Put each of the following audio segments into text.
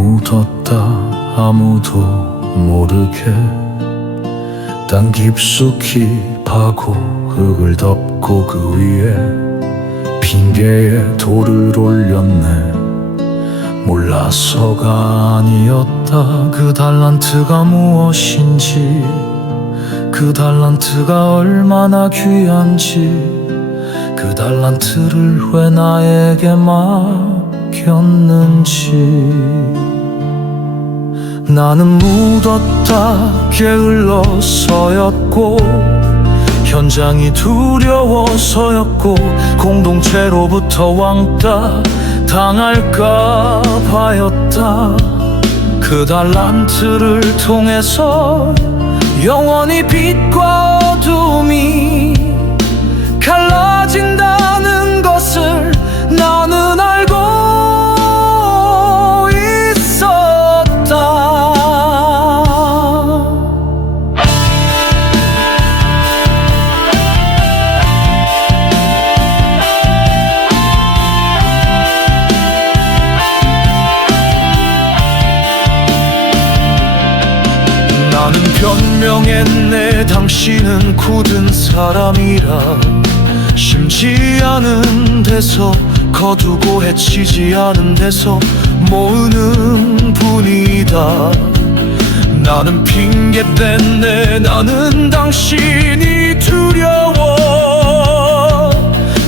묻었다 아무도 모르게 땅 깊숙이 파고 흙을 덮고 그 위에 핑계에 돌을 올렸네. 몰라서가 아니었다. 그 달란트가 무엇인지, 그 달란트가 얼마나 귀한지, 그 달란트를 왜 나에게 맡겼는지. 나는 묻었다 게을러서였고, 현장이 두려워서였고, 공동체로부터 왕따 당할까 봐였다. 그 달란트를 통해서 영원히 빛과 어둠이 갈라진다는 것을 나는 알고 있었다. 나는 변명했네. 당신은 굳은 사람이라 심지 않은 데서 거두고 해치지 않은 데서 모으는 분이다. 나는 핑계 댔네. 나는 당신이 두려워.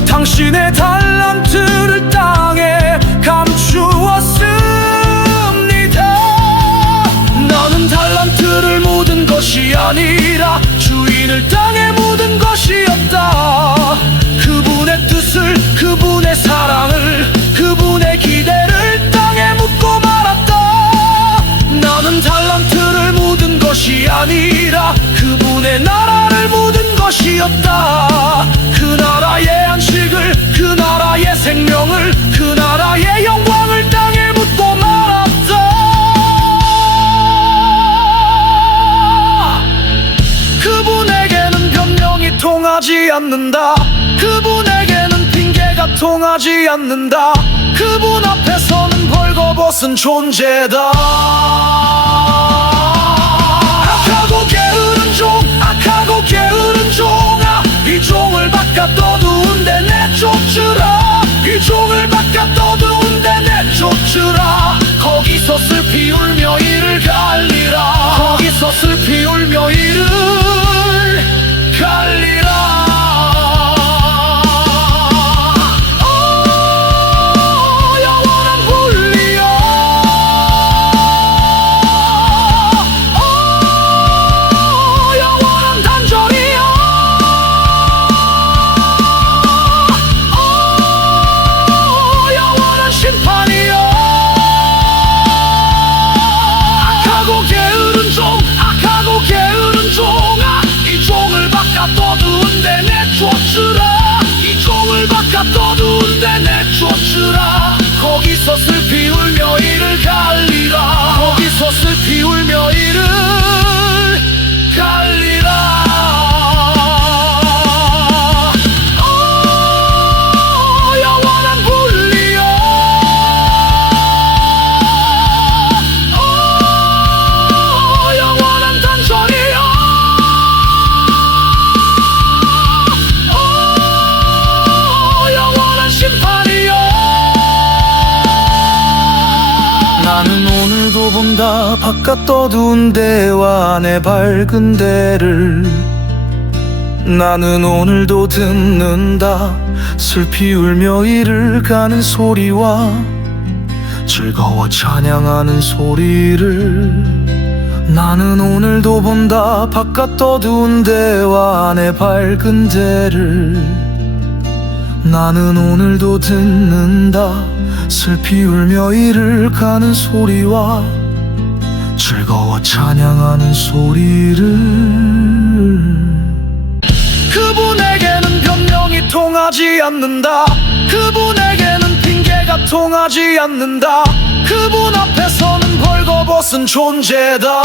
당신의 달란트를 땅에 감추었습니다. 나는 달란트를 묻은 것이 아니라 주인을 땅에 묻은 것이었다. 그분의 뜻을, 그분의 사랑을, 그분의 기대를 땅에 묻고 말았다. 나는 달란트를 묻은 것이 아니라 그분의 나라를 묻은 것이었다. 그 나라의 안식을, 그 나라의 생명을, 그 나라의 영광을 땅에 묻고 말았다. 그분에게는 변명이 통하지 않는다. 그분에게는 핑계가 통하지 않는다. 그분 앞에서는 벌거벗은 존재다. 악하고 게으른 종, 악하고 게으른 종아, 이 종을 바깥 떠두운데 내쫓으라. 이 종을 바깥 떠두운데 내쫓으라. 거기서 슬피 울며 이를 갈리라. 거기서 슬피 울며 이를 갈리라. 떠두운데 내쫓으라. 거기서 슬피 울며 이를 갈리라. 거기서 슬피 울며 이를 갈리라. 영원한 분리여. 영원한 단절이여. 나는 오늘도 본다 바깥 어두운 데와 내 밝은 데를. 나는 오늘도 듣는다 슬피 울며 이를 가는 소리와 즐거워 찬양하는 소리를. 나는 오늘도 본다 바깥 어두운 데와 내 밝은 데를. 나는 오늘도 듣는다 슬피 울며 이를 가는 소리와 즐거워 찬양하는 소리를. 그분에게는 변명이 통하지 않는다. 그분에게는 핑계가 통하지 않는다. 그분 앞에서는 벌거벗은 존재다.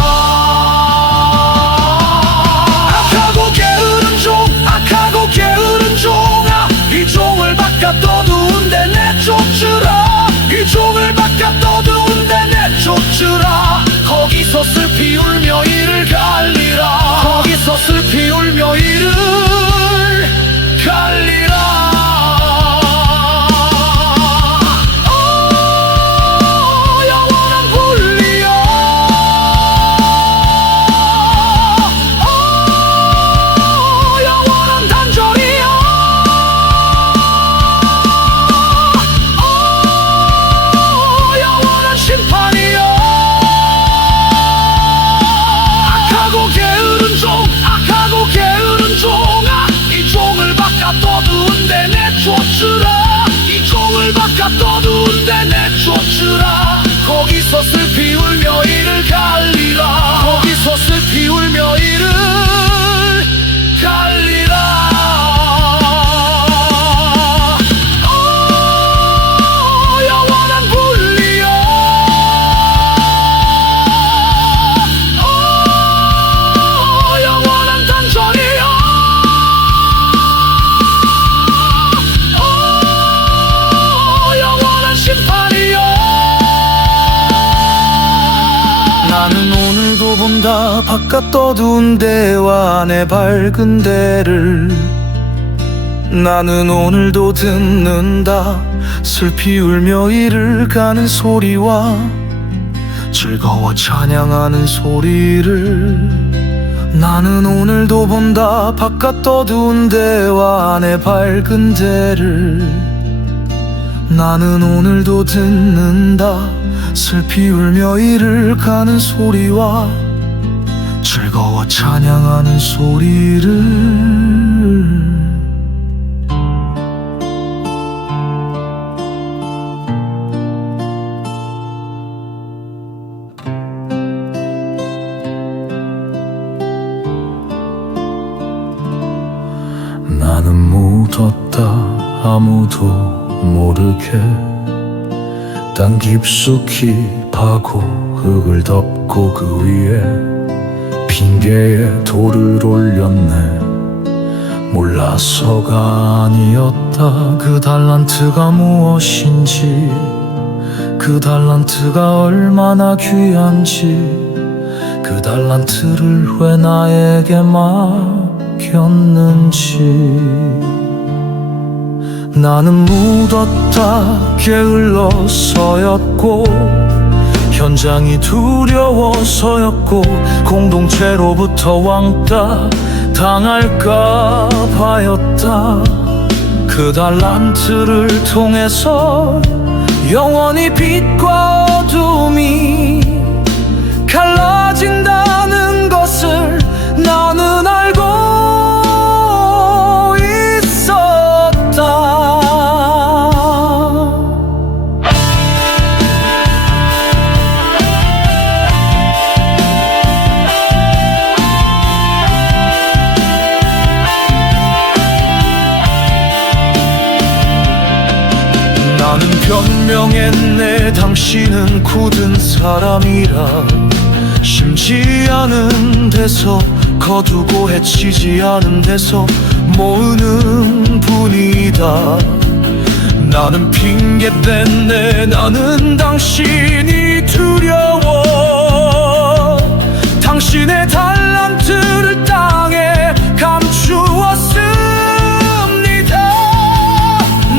악하고 게으른 종, 악하고 게으른 종아, 이 종을 바깥 떠두운데 내쫓으라. 이 종을 바깥 떠두운데 내쫓으라. 거기서 슬피 울며 이를 갈리라. 거기서 슬피 울며 이를 갈리라. 영원한 분리여, 영원한 단절이여, 영원한 심판이여. 악하고 게으른 종, 악하고 게으른 종아, 이 종을 바깥 떠두은데 내쫓으라. 이 종을 바깥 떠두은데 내쫓으라. 거기서 슬피 울며 이를 갈리라. 거기서 슬피 울며 이를 갈리라. 영원한 분리여, 영원한 단절이여, 영원한 심판이여. 나는 오늘도 본다 바깥 어두운 데와 내 밝은 데를. 나는 오늘도 듣는다 슬피 울며 이를 가는 소리와 즐거워 찬양하는 소리를. 나는 오늘도 본다 바깥 어두운 데와 내 밝은 데를. 나는 오늘도 듣는다 슬피 울며 이를 가는 소리와 즐거워 찬양하는 소리를. 나는 묻었다 아무도 모르게 땅 깊숙이 파고 흙을 덮고 그 위에 핑계에 돌을 올렸네. 몰라서가 아니었다. 그 달란트가 무엇인지, 그 달란트가 얼마나 귀한지, 그 달란트를 왜 나에게 맡겼는지. 나는 묻었다 게을러서였고, 현장이 두려워서였고, 공동체로부터 왕따 당할까 봐였다. 그 달란트를 통해서 영원히 빛과 어둠이 갈라진다는 것을 나는 알고 있었다. 나는 변명했네. 당신은 굳은 사람이라 심지 않은 데서 거두고 해치지 않은 데서 모으는 분이다. 나는 핑계 댔네. 나는 당신이 두려워 당신의 달란트를 땅에 감추었습니다.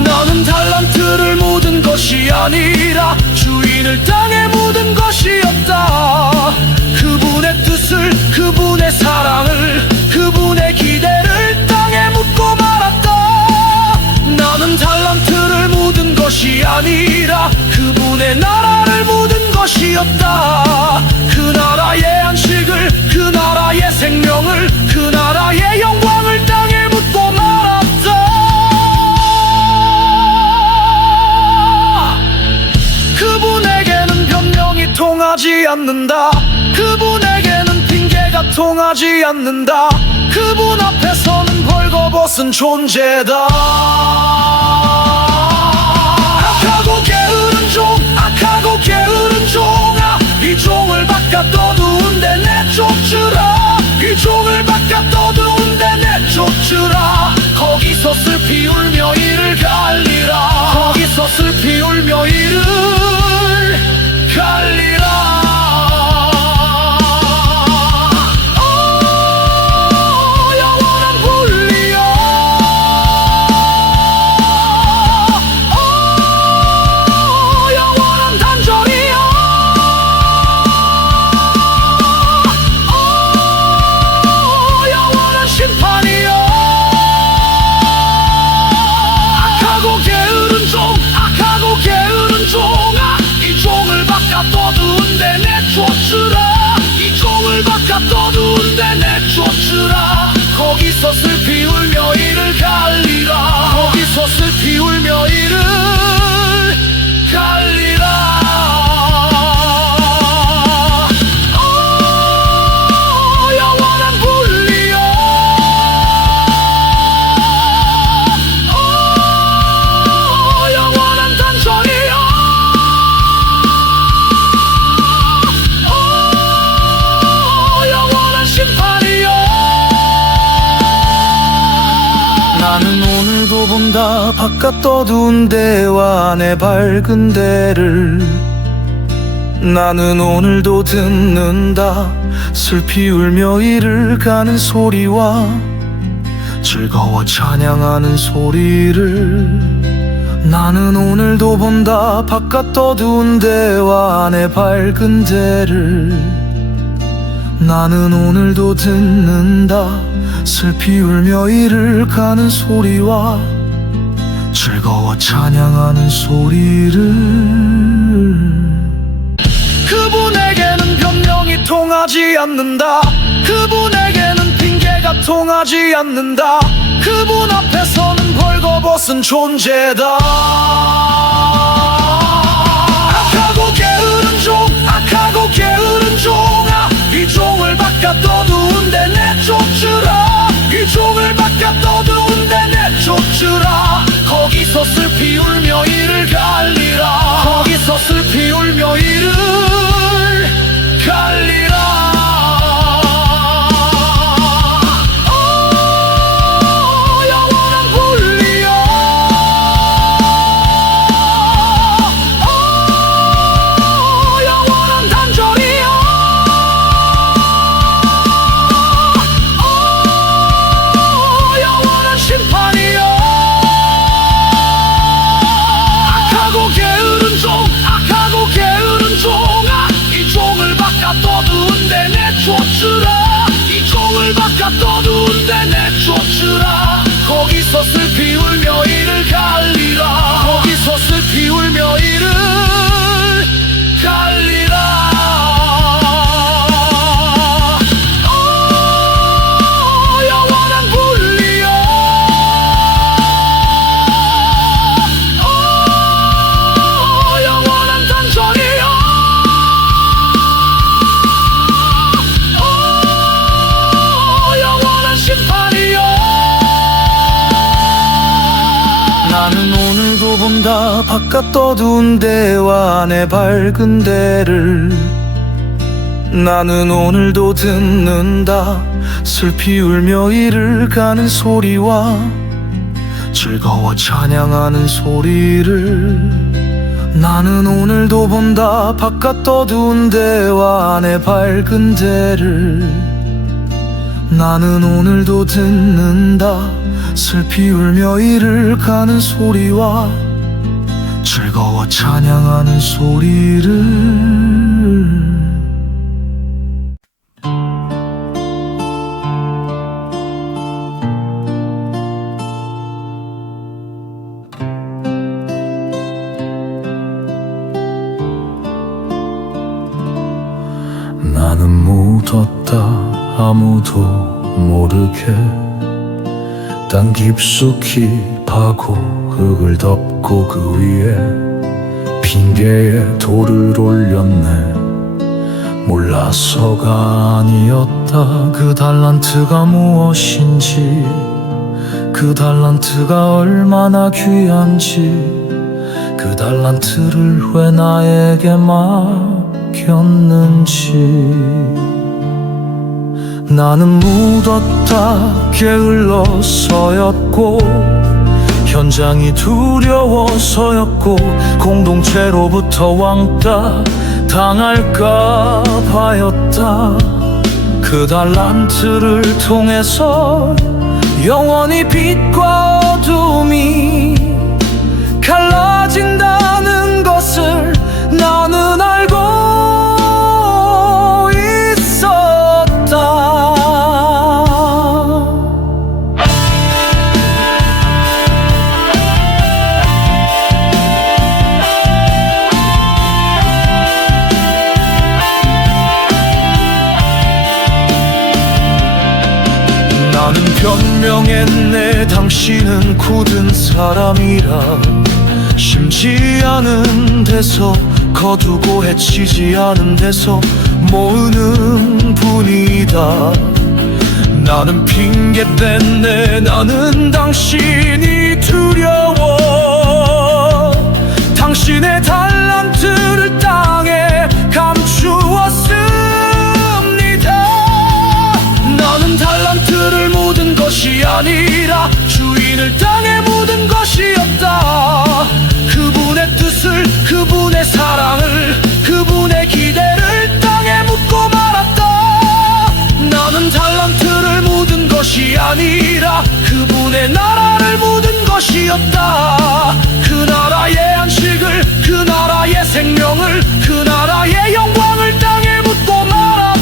나는 달란트를 묻은 것이 아니라 주인을 땅에 묻은 것이었다. 그분의 뜻을, 그분의 사랑을, 그분의 기대를 땅에 묻고 말았다. 나는 달란트를 묻은 것이 아니라 그분의 나라를 묻은 것이었다. 그 나라의 안식을, 그 나라의 생명을, 그 나라의 영광을 땅에 묻고 말았다. 그분에게는 변명이 통하지 않는다. 그분에게는 핑계가 통하지 않는다. 그분 앞에서는 벌거벗은 존재다. 악하고 게으른 종, 악하고 게으른 종아, 이 종을 바깥 떠두은데 내쫓으라. 이 종을 바깥 떠두은데 내쫓으라. 거기서 슬피 울며 이를 갈리라. 거기서 슬피 울며 이를 갈리라. 떠두운데 내쫓으라. 이 종을 바깥 떠두운데 내쫓으라. 거기서 슬피 울며 이를 갈리라. 거기서 슬피 울며 이를 갈리라. 영원한 분리여, 영원한 단절이여, 영원한 심판이여. 나는 오늘도 본다 바깥 어두운 데와 내 밝은 데를. 나는 오늘도 듣는다 슬피 울며 이를 가는 소리와 즐거워 찬양하는 소리를. 나는 오늘도 본다 바깥 어두운 데와 내 밝은 데를. 나는 오늘도 듣는다 슬피 울며 이를 가는 소리와 즐거워 찬양하는 소리를. 그분에게는 변명이 통하지 않는다. 그분에게는 핑계가 통하지 않는다. 그분 앞에서는 벌거벗은 존재다. 악하고 게으른 종, 악하고 게으른 종아, 이 종을 바깥 어두운데 내쫓으라. 이 종을 바깥 어두운데 내쫓으라. 거기서 슬피 울며 이를 갈리라. 거기서 슬피 울며 이를 갈리라. 영원한 분리여, 영원한 단절이여, 영원한 심판이여. 악하고 게으른 종, 악하고 게으른 종아, 이 종을 바깥 어두운데 내쫓으라. 이 종을 바깥 어두운데 내쫓으라. 거기서 슬피 울며 이를 갈리라. 거기서 슬피 울며 이를 갈리라. 영원한 분리여, 영원한 단절이여, 영원한 심판이여. 나는 오늘도 본다 바깥 어두운 데와 내 밝은 데를. 나는 오늘도 듣는다 슬피 울며 이를 가는 소리와 즐거워 찬양하는 소리를. 나는 오늘도 본다 바깥 어두운 데와 내 밝은 데를. 나는 오늘도 듣는다 슬피 울며 이를 가는 소리와 즐거워 찬양하는 소리를. 나는 묻었다 아무도 모르게 땅 깊숙이 파고 흙을 덮고 그 위에 핑계에 돌을 올렸네. 몰라서가 아니었다. 그 달란트가 무엇인지, 그 달란트가 얼마나 귀한지, 그 달란트를 왜 나에게 맡겼는지. 나는 묻었다 게을러서였고, 현장이 두려워서였고, 공동체로부터 왕따 당할까 봐였다. 그 달란트를 통해서 영원히 빛과 어둠이 갈라진다는 것을 나는 알고 있었다. 변명했네. 당신은 굳은 사람이라 심지 않은 데서 거두고 해치지 않은 데서 모으는 분이다. 나는 핑계 댔네. 나는 당신이 두려워. 당신의 달란트를 땅에 감추었습니다. 나는 달란트를 묻은 것이 아니라 주인을 땅에 묻은 것이었다. 그분의 뜻을, 그분의 사랑을, 그분의 기대를 땅에 묻고 말았다. 나는 달란트를 묻은 것이 아니라 그분의 나라를 묻은 것이었다. 그 나라의 안식을, 그 나라의 생명을, 그 나라의 영광을 땅에 묻고 말았다.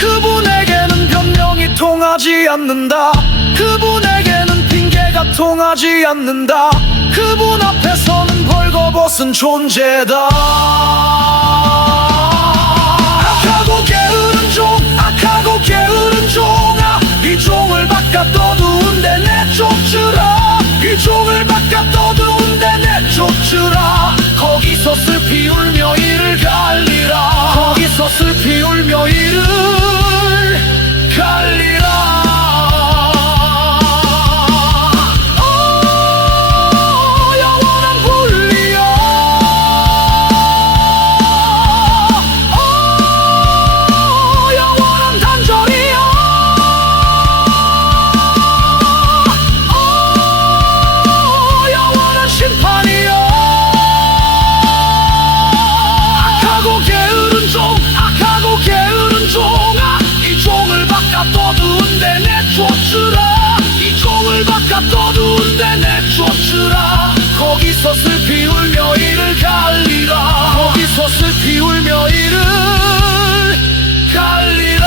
그분에게는 변명이 통하지 않는다. 그분에게는 핑계가 통하지 않는다. 그분 앞에서는 벌거벗은 존재다. 악하고 게으른 종, 악하고 게으른 종아, 이 종을 바깥 떠두운데 내쫓으라. 이 종을 바깥 떠두운데 내쫓으라. 거기서 슬피 울며 이를 갈리라. 거기서 슬피 울며 이를 갈리라. 떠두운데 내쫓으라. 거기서 슬피 울며 이를 갈리라. 거기서 슬피 울며 이를 갈리라.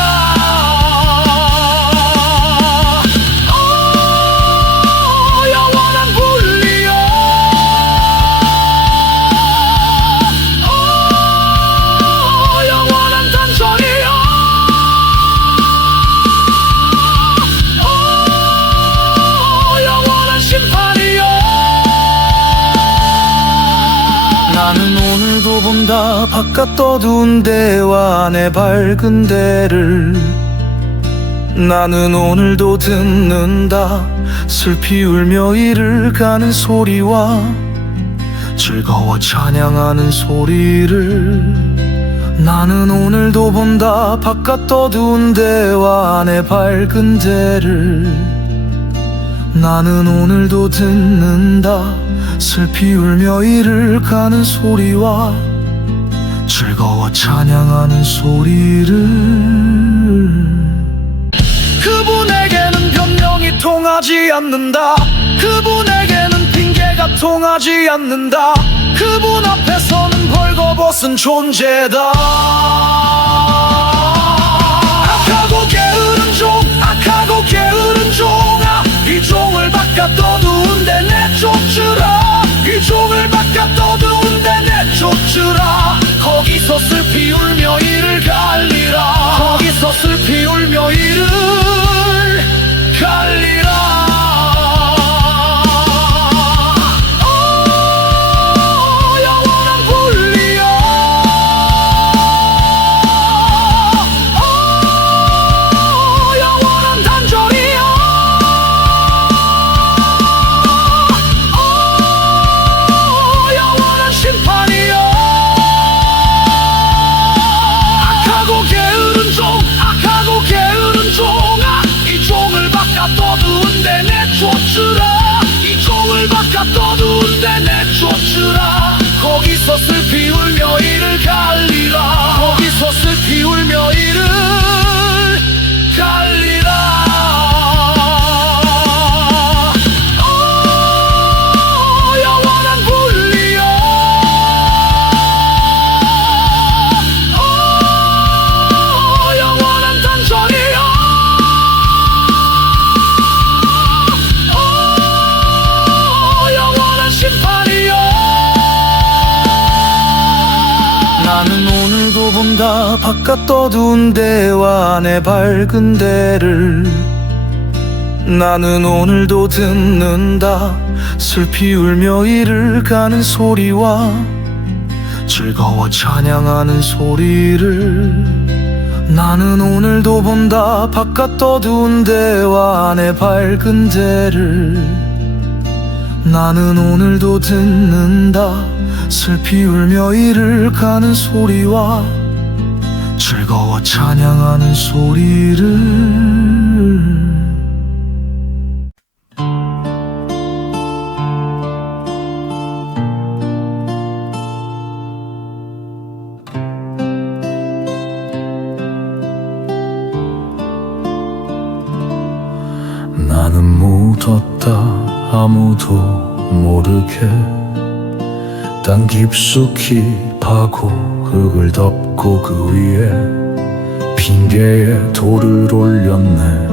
영원한 분리여. 영원한 단절이여. 나는 오늘도 본다. 바깥 떠두운 데와 안에 밝은 데를. 나는 오늘도 듣는다. 슬피 울며 이를 가는 소리와 즐거워 찬양하는 소리를. 나는 오늘도 본다. 바깥 떠두운 데와 안에 밝은 데를. 나는 오늘도 듣는다. 슬피 울며 이를 가는 소리와 즐거워 찬양하는 소리를. 그분에게는 변명이 통하지 않는다. 그분에게는 핑계가 통하지 않는다. 그분 앞에서는 벌거벗은 존재다. 악하고 게으른 종, 악하고 게으른 종아, 이 종을 바깥 떠두운데 내쫓으라. 이 종을 바깥 떠두운데 내쫓으라. 거기서 슬피 울며 이를 갈리라. 거기서 슬피 울며 이를 갈리라. 영원한 분리여. 영원한 단절이여. 영원한 바깥 어두운 데와 내 밝은 데를 나는 오늘도 듣는다. 슬피 울며 이를 가는 소리와 즐거워 찬양하는 소리를 나는 오늘도 본다. 바깥 어두운 데와 내 밝은 데를 나는 오늘도 듣는다. 슬피 울며 이를 가는 소리와 즐거워 찬양하는 소리를 나는 묻었다. 아무도 모르게 땅 깊숙이 파고 흙을 덮고 그 위에 핑계에 돌을 올렸네.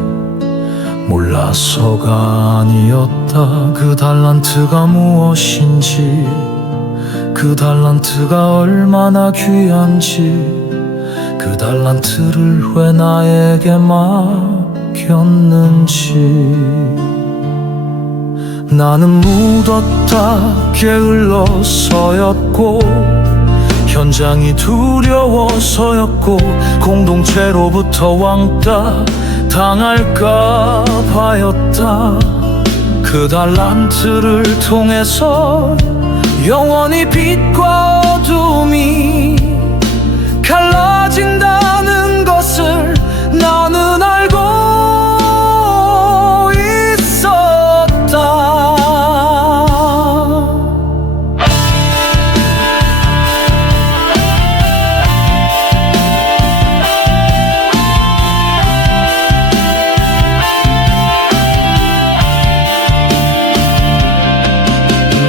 몰라서가 아니었다. 그 달란트가 무엇인지, 그 달란트가 얼마나 귀한지, 그 달란트를 왜 나에게 맡겼는지. 나는 묻었다. 게을러서였고 현장이 두려워서였고 공동체로부터 왕따 당할까 봐였다. 그 달란트를 통해서 영원히 빛과 어둠이 갈라진다는 것을 나는 알고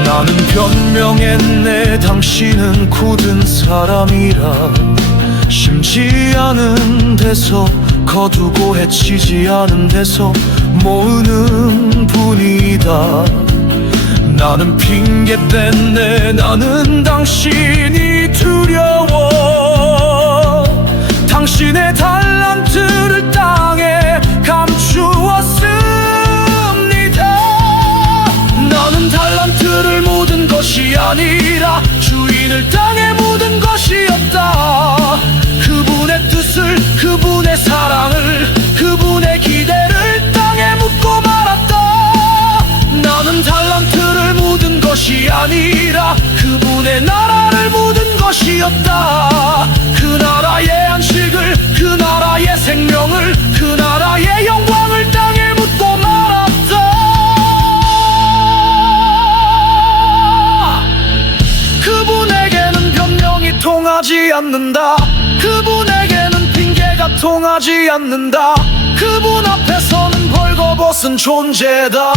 나는 변명했네. 당신은 굳은 사람이라 심지 않은 데서 거두고 해치지 않은 데서 모으는 분이다. 나는 핑계 댔네. 나는 당신이 두려워 당신의 달란트를 땅에 감추었습니다. 나는 달란트를 묻은 것이 아니라 주인을 땅에 묻은 것이었다. 그분의 뜻을, 그분의 사랑을, 그분의 기대를 땅에 묻고 말았다. 나는 달란트를 묻은 것이 아니라 그분의 나라를 묻은 것이었다. 그 나라의 안식을, 그 나라의 생명을, 그 나라의 영광을 땅에 묻고 말았다. 그분에게는 변명이 통하지 않는다. 그분에게는 핑계가 통하지 않는다. 그분 앞에서는 벌거벗은 존재다.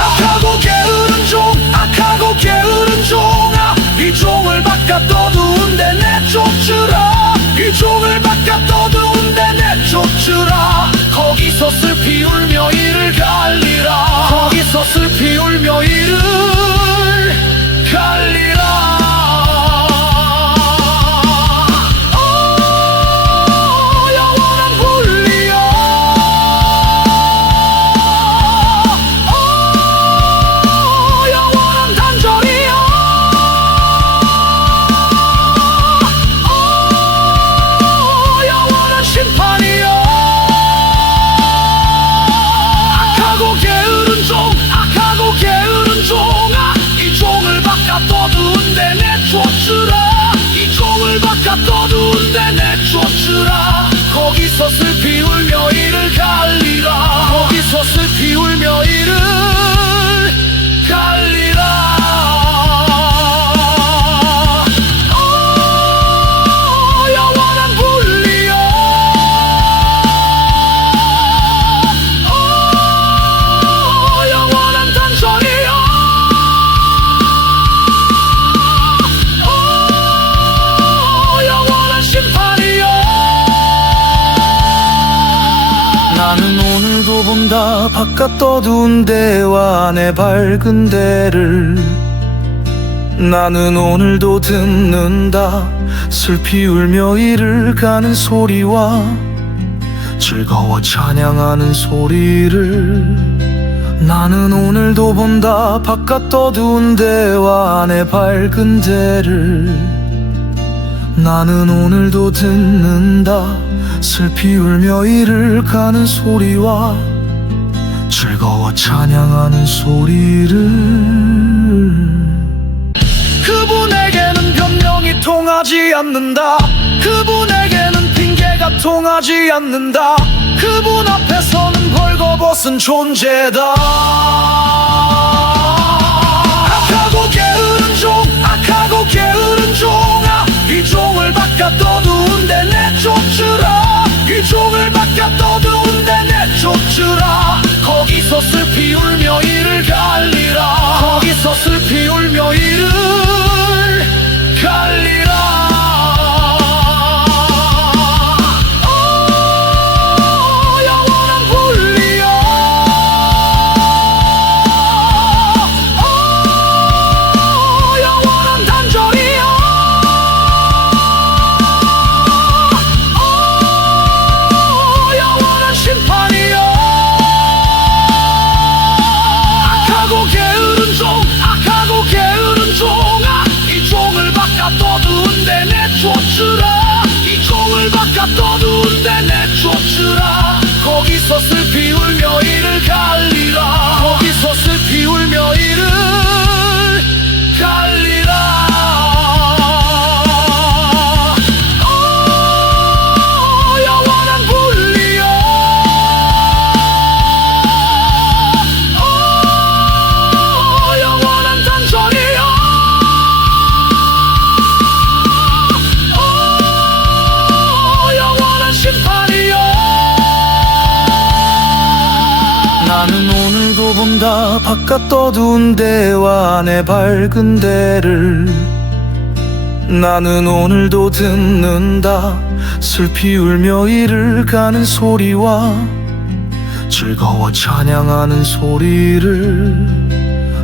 악하고 게으른 종, 악하고 게으른 종아, 이 종을 바깥 어두운데 내쫓으라. 이 종을 바깥 어두운데 내쫓으라. 거기서 슬피 울며 이를 갈리라. 거기서 슬피 울며 이를 갈리라. 영원한 분리여, 영원한 단절이여, 영원한 심판이여. 악하고 게으른 종, 악하고 게으른 종아, 이 종을 바깥 어두운데 내쫓으라. 이 종을 바깥 어두운데 내쫓으라. 거기서 슬피 울며 이를 갈리라. 거기서 슬피 울며 이를 갈리라. 영원한 분리여, 영원한 단절이여, 영원한 심판이여. 나는 오늘도 본다. 바깥 어두운 데와 내 밝은 데를 나는 오늘도 듣는다 슬피 울며 이를 가는 소리와 즐거워 찬양하는 소리를. 나는 오늘도 본다 바깥 어두운 데와 안에 밝은 데를. 나는 오늘도 듣는다 슬피 울며 이를 가는 소리와 즐거워 찬양하는 소리를. 그분에게는 변명이 통하지 않는다. 그분에게는 핑계가 통하지 않는다. 그분 앞에서는 벌거벗은 존재다. 악하고 게으른 종, 악하고 게으른 종아, 이 종을 바깥 어두운데 내쫓으라. 이 종을 바깥 어두운데 내쫓으라. 거기서 슬피 울며 이를 갈리라. 거기서 슬피 울며 이를 갈리라. 영원한 분리여, 영원한 단절이여, 영원한 심판이여. 악하고 게으른 종, 악하고 게으른 종아, 이 종을 바깥 어두운데 내쫓으라. 이 종을 바깥 어두운데 내쫓으라. 거기서 슬피 울며 이를 갈리라. 거기서 슬피 울며 이를 갈리라. 영원한 분리여, 영원한 단절이여, 영원한 심판이여. 나는 오늘도 본다 바깥 어두운 데와 안에 밝은 데를. 나는 오늘도 듣는다 슬피 울며 이를 가는 소리와 즐거워 찬양하는 소리를.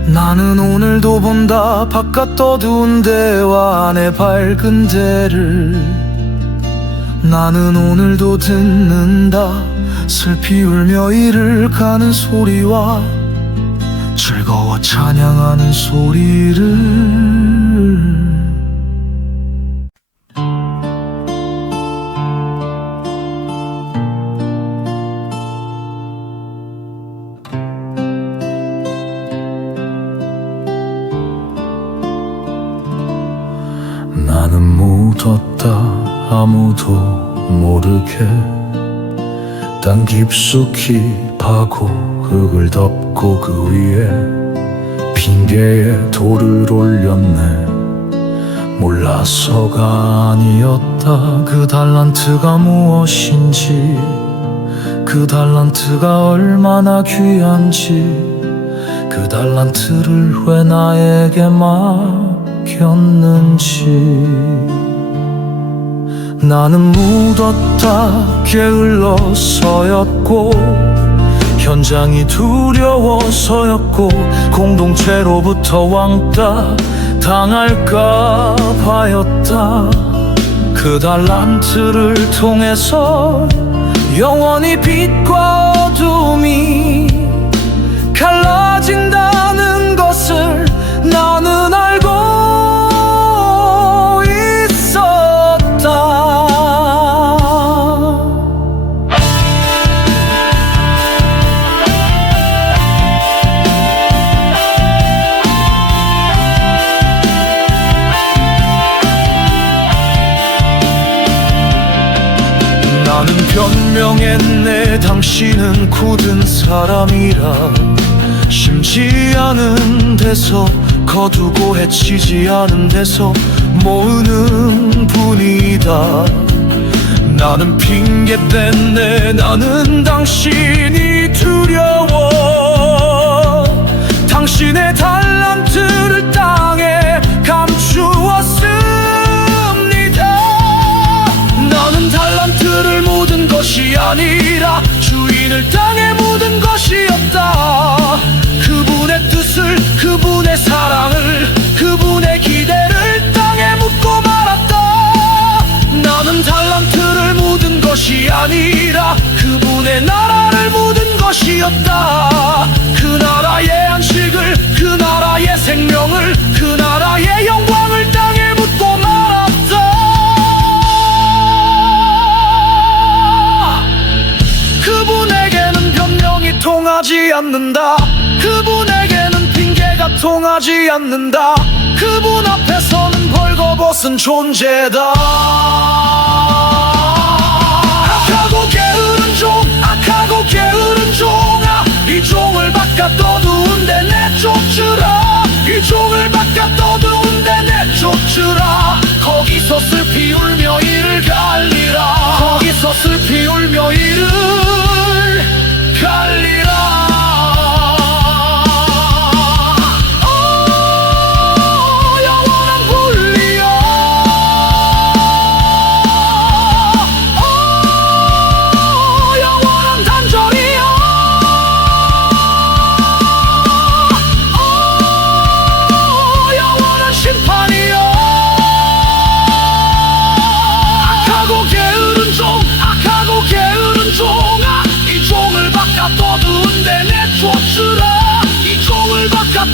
나는 오늘도 본다 바깥 어두운 데와 안에 밝은 데를. 나는 오늘도 듣는다 슬피 울며 이를 가는 소리와 즐거워 찬양하는 소리를. 나는 묻었다 아무도 모르게 땅 깊숙이 파고 흙을 덮고 그 위에 핑계에 돌을 올렸네. 몰라서가 아니었다. 그 달란트가 무엇인지, 그 달란트가 얼마나 귀한지, 그 달란트를 왜 나에게 맡겼는지. 나는 묻었다 게을러서였고, 현장이 두려워서였고, 공동체로부터 왕따 당할까 봐였다. 그 달란트를 통해서 영원히 빛과 어둠이 갈라진다는 것을 나는 알고 있었다. 나는 변명했네. 당신은 굳은 사람이라 심지 않은 데서 거두고 해치지 않은 데서 모으는 분이다. 나는 핑계 댔네. 나는 당신이 두려워. 당신의 달란트를 땅에 감추었습니다. 나는 달란트를 묻은 것이 아니라 주인을 땅에 묻은 것이었다. 그분의 뜻을, 그분의 사랑을, 그분의 아니라 그분의 나라를 묻은 것이었다. 그 나라의 안식을, 그 나라의 생명을, 그 나라의 영광을 땅에 묻고 말았다. 그분에게는 변명이 통하지 않는다. 그분에게는 핑계가 통하지 않는다. 그분 앞에서는 벌거벗은 존재다. 악하고 게으른 종, 악하고 게으른 종아, 이 종을 바깥 떠두운데 내쫓으라. 이 종을 바깥 떠두운데 내쫓으라. 거기서 슬피 울며 이를 갈리라. 거기서 슬피 울며 이를 갈리라.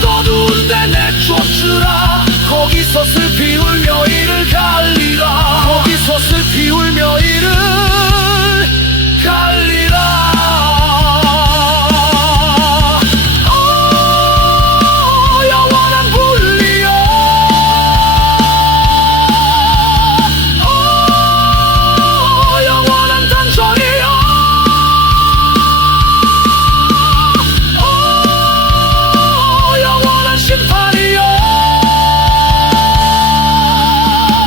떠두운데 내쫓으라. 거기서 슬피 울며 이를 갈리라. 거기서 슬피 울며 이를 갈리라. 영원한 분리여, 영원한 단절이여, 심판이여.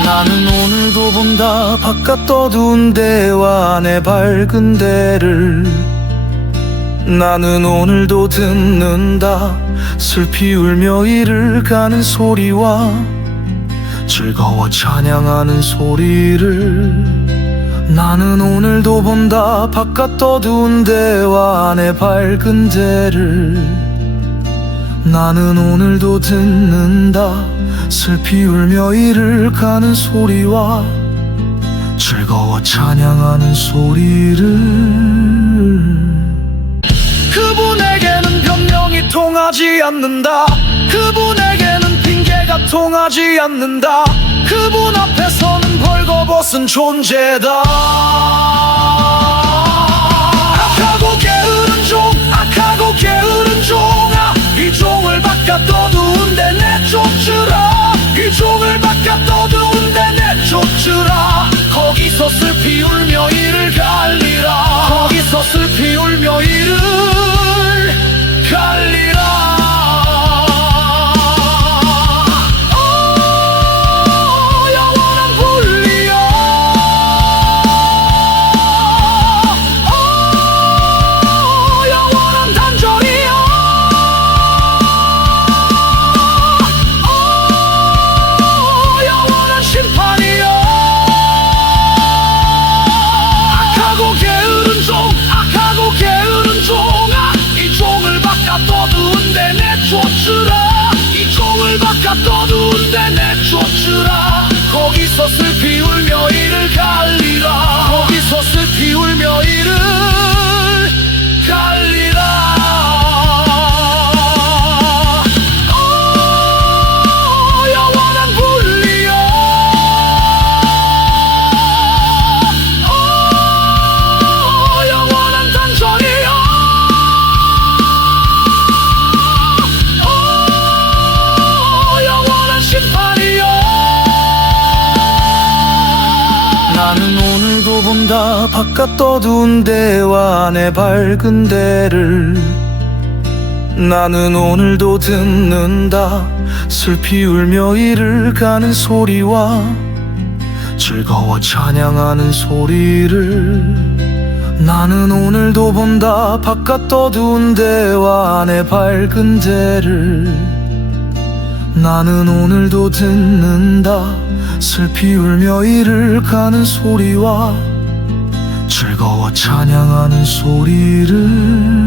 나는 오늘도 본다 바깥 어두운 데와 내 밝은 데를. 나는 오늘도 듣는다 슬피 울며 이를 가는 소리와 즐거워 찬양하는 소리를. 나는 오늘도 본다 바깥 어두운 데와 내 밝은 데를. 나는 오늘도 듣는다 슬피 울며 이를 가는 소리와 즐거워 찬양하는 소리를. 그분에게는 변명이 통하지 않는다. 그분에게는 핑계가 통하지 않는다. 그분 앞에서는 벌거벗은 존재다. 악하고 게으른 종, 악하고 게으른 종아, 이 종을 바깥 떠두운데 내쫓으라. 이 종을 바깥 떠두운데 내쫓으라. 거기서 슬피 울며 이를 갈리라. 거기서 슬피 울며 이를 갈리라. 영원한 분리여, 영원한 단절이여, 심판이여. 악하고 게으른 종, 악하고 게으른 종아, 이 종을 바깥 떠두운데 내쫓으라. 이 종을 바깥 떠두운데 내쫓으라. 거기서 슬피 울며 이를 갈리라. 거기서 슬피 울며 이를 갈리라. 나는 오늘도 본다 바깥 어두운 데와 내 밝은 데를. 나는 오늘도 듣는다 슬피 울며 이를 가는 소리와 즐거워 찬양하는 소리를. 나는 오늘도 본다 바깥 어두운 데와 내 밝은 데를. 나는 오늘도 듣는다 슬피 울며 이를 가는 소리와 즐거워 찬양하는 소리를.